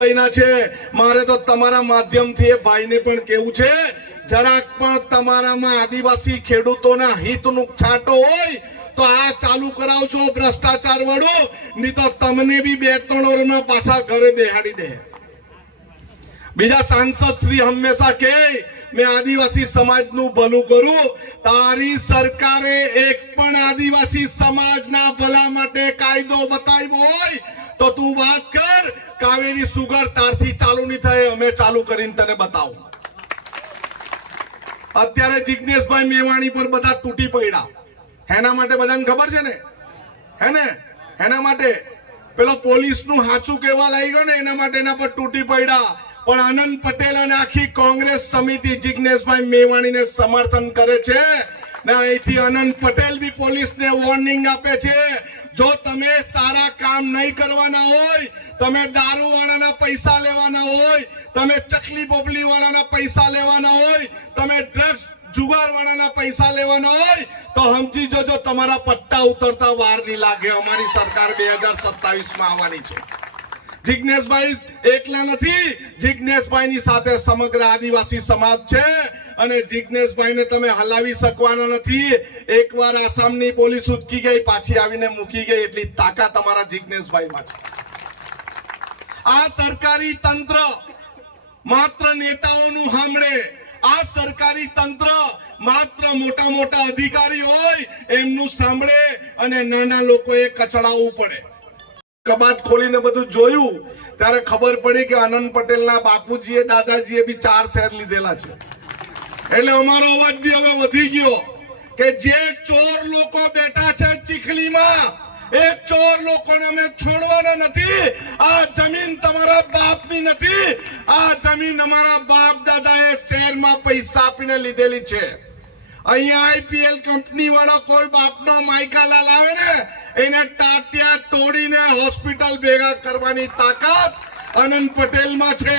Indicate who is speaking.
Speaker 1: ભાઈના છે. મારે તો તમારા માધ્યમથી એ ભાઈને પણ કેવું છે, જરાક પણ તમારામાં આદિવાસી ખેડૂતોના હિતનું છાંટો હોય, તો આ ચાલુ કરાવશો ભ્રષ્ટાચાર વાળો નહીં તો તમને બી બે ત્રણ વર્ષમાં પાછા ઘરે બેહાડી દે. બીજા સાંસદ શ્રી હંમેશા કે મેં આદિવાસી સમાજનું ભલું કરું, તારી સરકારે એક પણ આદિવાસી સમાજના ભલા માટે કાયદો બતાવ્યો હોય, તો તું વાત કર. કાવેરી સુગર તારથી ચાલુ નહીં થાય, અમે ચાલુ કરીને તને બતાવું. અત્યારે જિજ્ઞેશભાઈ મેવાણી પર બધા તૂટી પડ્યા. એના માટે બધાને ખબર છે ને? હે ને? એના માટે પેલો પોલીસનું હાચું કહેવા લાગી ગયો ને, એના માટે એના પર તૂટી પડ્યા. પણ આનંદ પટેલ અને આખી કોંગ્રેસ સમિતિ જિજ્ઞેશભાઈ મેવાણીને સમર્થન કરે છે. ને અહીંથી આનંદ પટેલ બી પોલીસને વોર્નિંગ આપે છે. તમે સારા કામ નહીં કરવાના હોય, તમે દારૂ વાળાના પૈસા લેવાના હોય, તમે ચકલી બોબલી વાળાના પૈસા લેવાના હોય, તમે ડ્રગ્સ જુગાર વાળાના પૈસા લેવાના હોય, તો સમજી જજો તમારા પટ્ટા ઉતરતા વાર નહીં લાગે. અમારી સરકાર બે હજાર સત્તાવીસમાં આવવાની છે. જિજ્ઞેશભાઈ એકલા નથી જિજ્ઞેશભાઈની સાથે સમગ્ર આદિવાસી સમાજ છે. અને જિજ્ઞેશભાઈને તમે હલાવી શકવાના નથી. એકવાર આસામની પોલીસ ઉચકી ગઈ, પાછી આવીને મૂકી ગઈ, એટલી તાકાત તમારા જિજ્ઞેશભાઈમાં છે. આ સરકારી તંત્ર માત્ર નેતાઓનું સાંભળે. આ સરકારી તંત્ર માત્ર મોટા મોટા અધિકારી હોય એમનું સાંભળે અને નાના લોકોએ કચડાવવું પડે. કબાટ ખોલીને બધું જોયું, ત્યારે ખબર પડી કે આનંદ પટેલના બાપુજીએ, દાદાજીએ બી ચાર શેર લીધેલા છે. એટલે અમારો અવાજ બી હવે વધી ગયો કે જે ચોર લોકો બેઠા છે ચીખલીમાં, એ ચોર લોકોને અમે છોડવાના નથી. આ જમીન તમારા બાપની નથી. આ જમીન અમારા બાપ દાદાએ શહેરમાં પૈસા આપીને લીધેલી છે. અહીંયા આઈપીએલ કંપની વાળા કોઈ બાપનો માયકાલાલ આવે ને, એને ટાટિયા તોડીને હોસ્પિટલ ભેગા કરવાની તાકાત આનંદ પટેલમાં છે.